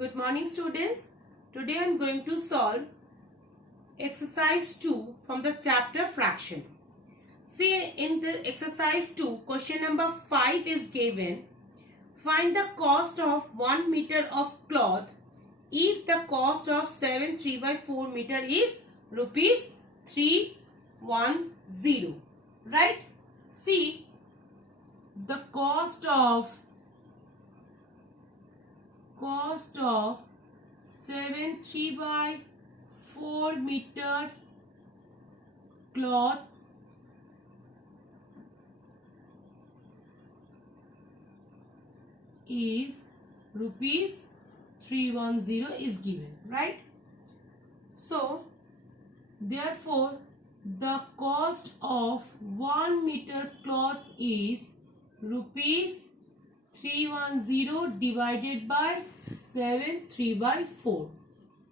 Good morning students. Today I am going to solve exercise 2 from the chapter fraction. See, in the exercise 2, question number 5 is given. Find the cost of 1 meter of cloth if the cost of 7 3/4 meter is rupees 310. Right? See, the cost of 7 3/4 meter cloth is rupees 310 is given, right? So therefore the cost of 1 meter cloth is rupees 310 divided by 7 3/4.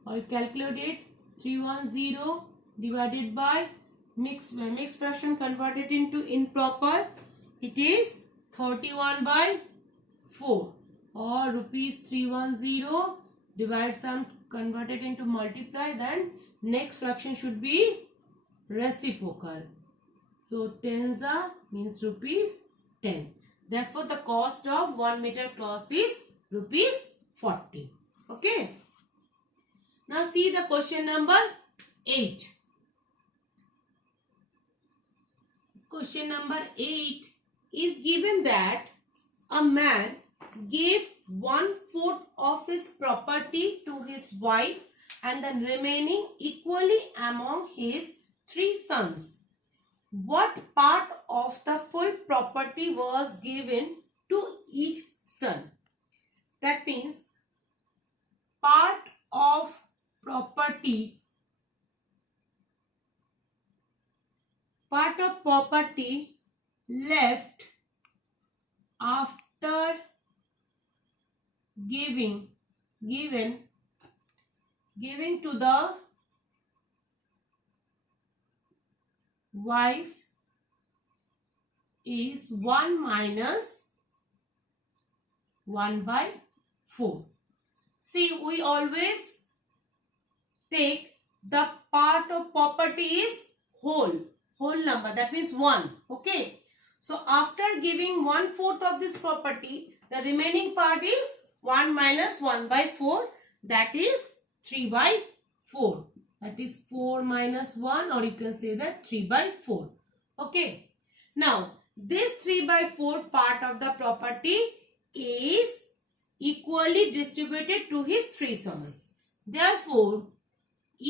Or calculate it. 310 divided by mixed fraction converted into improper. It is 31/4. Or rupees 310 divide some converted into multiply. Then next fraction should be reciprocal. So tenza means rupees 10. Therefore, the cost of 1 meter cloth is rupees 40. Okay. Now see the question number 8. Question number 8 is given that a man gave 1/4 of his property to his wife and the remaining equally among his 3 sons. What part of the full property was given to each son? That means part of property left after giving to the wife is 1 minus 1/4. See, we always take the part of property is whole number, that means 1. Okay, so after giving 1/4 of this property, the remaining part is 1 minus 1/4, that is 3/4. That is 4 minus 1, or you can say that 3/4. Okay. Now, this 3/4 part of the property is equally distributed to his 3 sons. Therefore,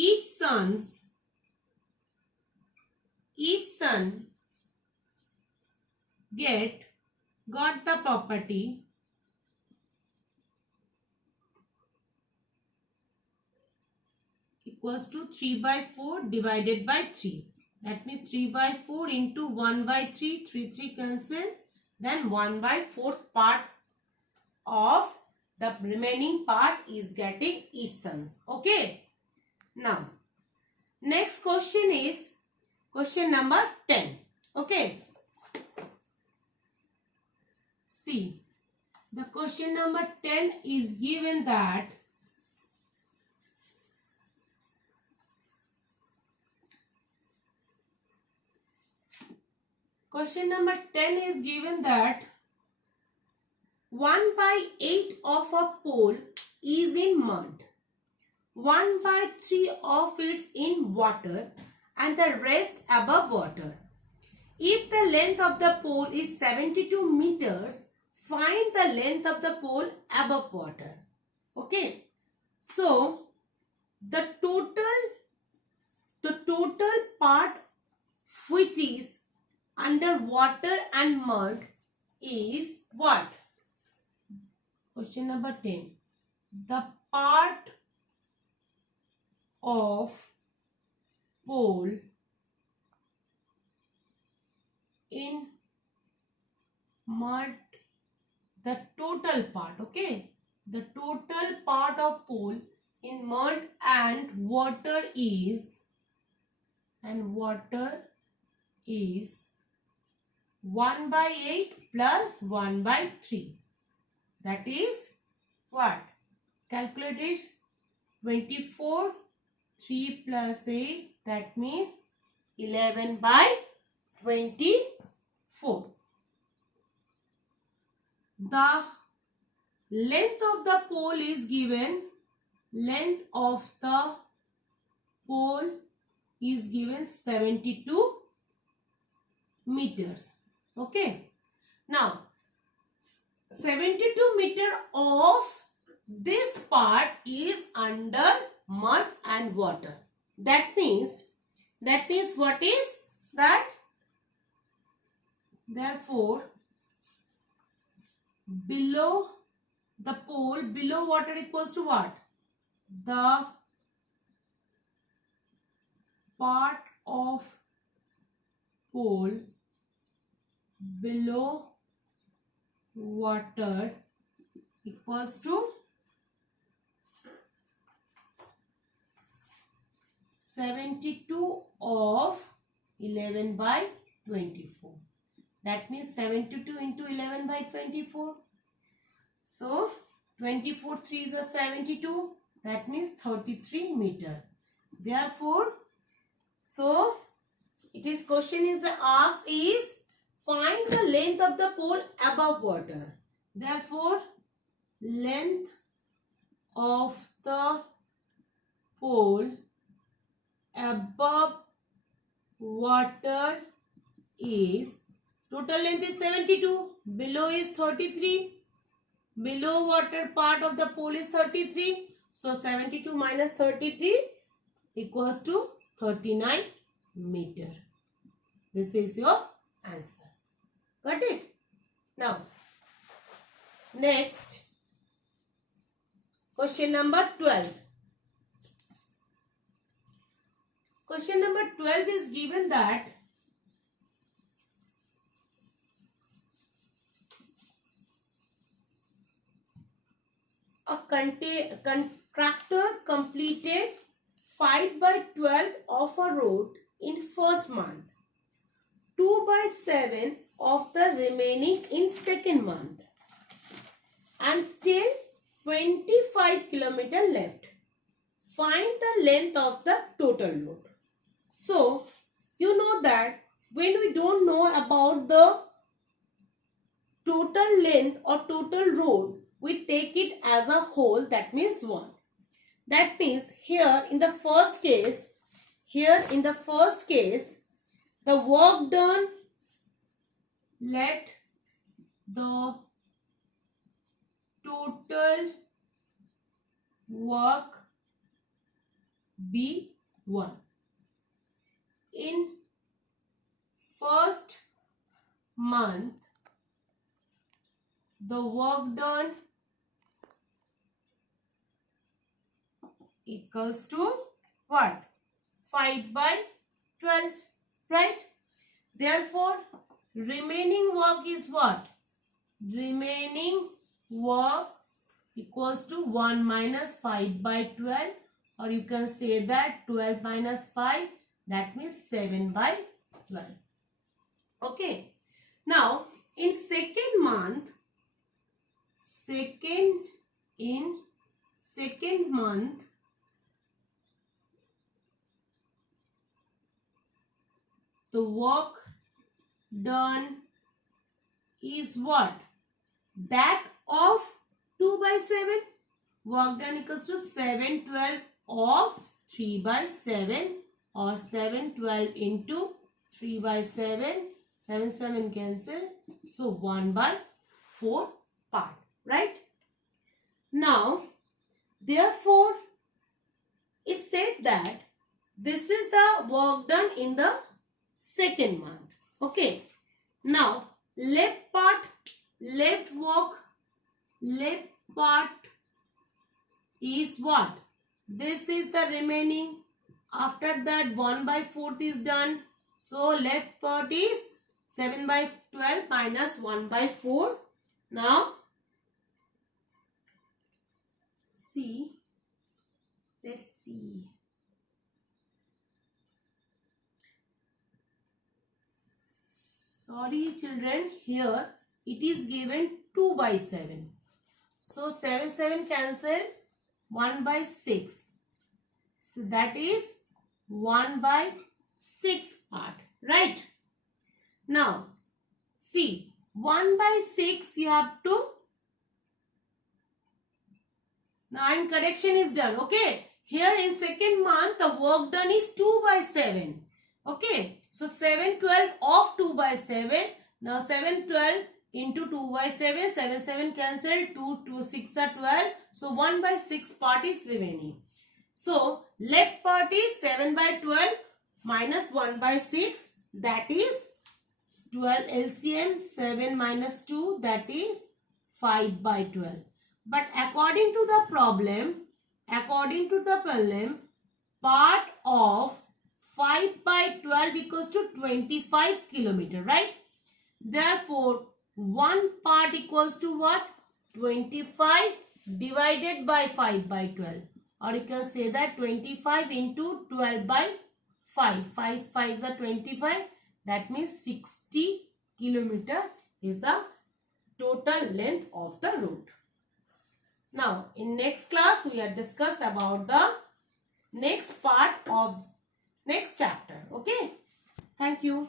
each son got the property equals to 3/4 divided by 3. That means 3/4 into 1/3, 3 cancel. Then 1/4 part of the remaining part is getting each sons. Okay. Now, next question is question number 10. Okay. See, the question number 10 is given that question number 10 is given that 1/8 of a pole is in mud, 1/3 of it in water, and the rest above water. If the length of the pole is 72 meters, find the length of the pole above water. Okay. So, the total part which is under water and mud is what? Question number 10. The part of pole in mud, the total part, okay? The total part of pole in mud and water is 1/8 plus 1/3. That is what? Calculate it. 24, 3 plus 8, that means 11 by 24. The length of the pole is given. Length of the pole is given 72 meters. Okay. Now, 72 meter of this part is under mud and water. That means what is that? Therefore, below the pole, below water equals to what? The part of pole below water equals to 72 of 11 by 24. That means 72 into 11 by 24. So 24 3s are 72. That means 33 meter. Therefore, so it is question is asked is find the length of the pole above water. Therefore, length of the pole above water is, total length is 72, below is 33, below water part of the pole is 33, so 72 minus 33 equals to 39 meter. This is your answer. Got it? Now, next, question number 12. Question number 12 is given that a contractor completed 5 by 12 of a road in first month, 2 by 7 of the remaining in second month, and still 25 kilometer left. Find the length of the total road. So, you know that when we don't know about the total length or total road, we take it as a whole, that means 1. That means here in the first case, the work done, let the total work be 1. In first month, the work done equals to what? 5 by 12, right? Therefore, remaining work is what? Remaining work equals to 1 minus 5 by 12, or you can say that 12 minus 5, that means 7 by 12. Okay. Now, in second month, the work done is what? That of 2 by 7. Work done equals to 7 12 of 3 by 7, or 7 12 into 3 by 7. 7 7 cancel. So 1 by 4 part. Right? Now, therefore, it said that this is the work done in the second month. Okay. Now, left part is what? This is the remaining. After that, 1 by 4th is done. So, left part is 7 by 12 minus 1 by 4. Now, let's see. Sorry children, here it is given 2 by 7. So 7 7 cancel. 1 by 6. So that is 1 by 6 part, right? Now, see, 1 by 6 you have to, now correction is done, okay? Here in second month, the work done is 2 by 7, okay? So 7 12 of 2 by 7. Now 7 12 into 2 by 7, 7 7 cancel, 2 6 are 12. So 1 by 6 part is remaining. So left part is 7 by 12 minus 1 by 6, that is 12 LCM, 7 minus 2, that is 5 by 12. But according to the problem, part of 5 by 12 equals to 25 kilometer, right? Therefore, one part equals to what? 25 divided by 5 by 12. Or you can say that 25 into 12 by 5. 5 5s are 25. That means 60 kilometer is the total length of the route. Now, in next class, we will discuss about the next part of next chapter. Okay. Thank you.